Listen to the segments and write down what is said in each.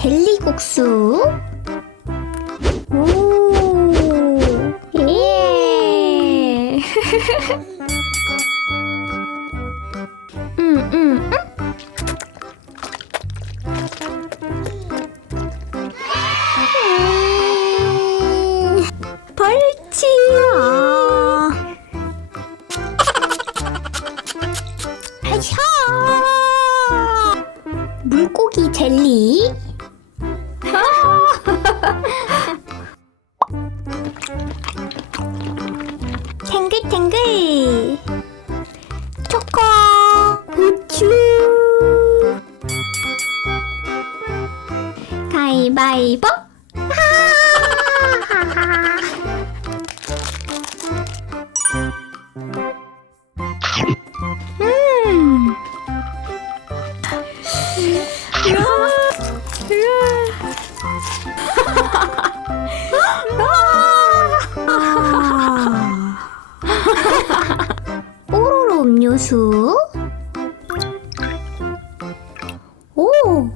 젤리국수. 오, 예. 음, 음, 음. 음, 벌치야. 하샤. 물고기 젤리. 탱글탱글. 초코. 우쭈. 가위바위보. 하하하. 음료수. 오.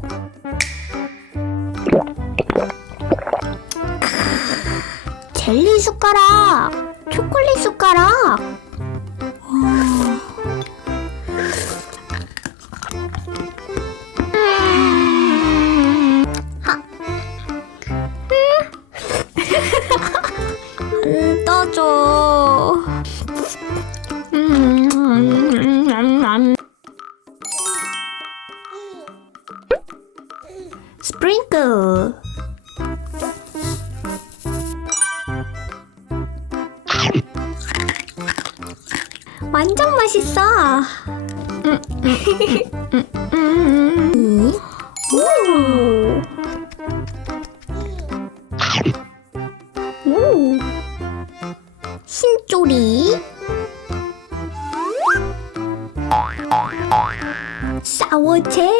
젤리 숟가락, 초콜릿 숟가락. 스프링클. 완전 맛있어. 음, 음, 음. 신조리. 사워젤.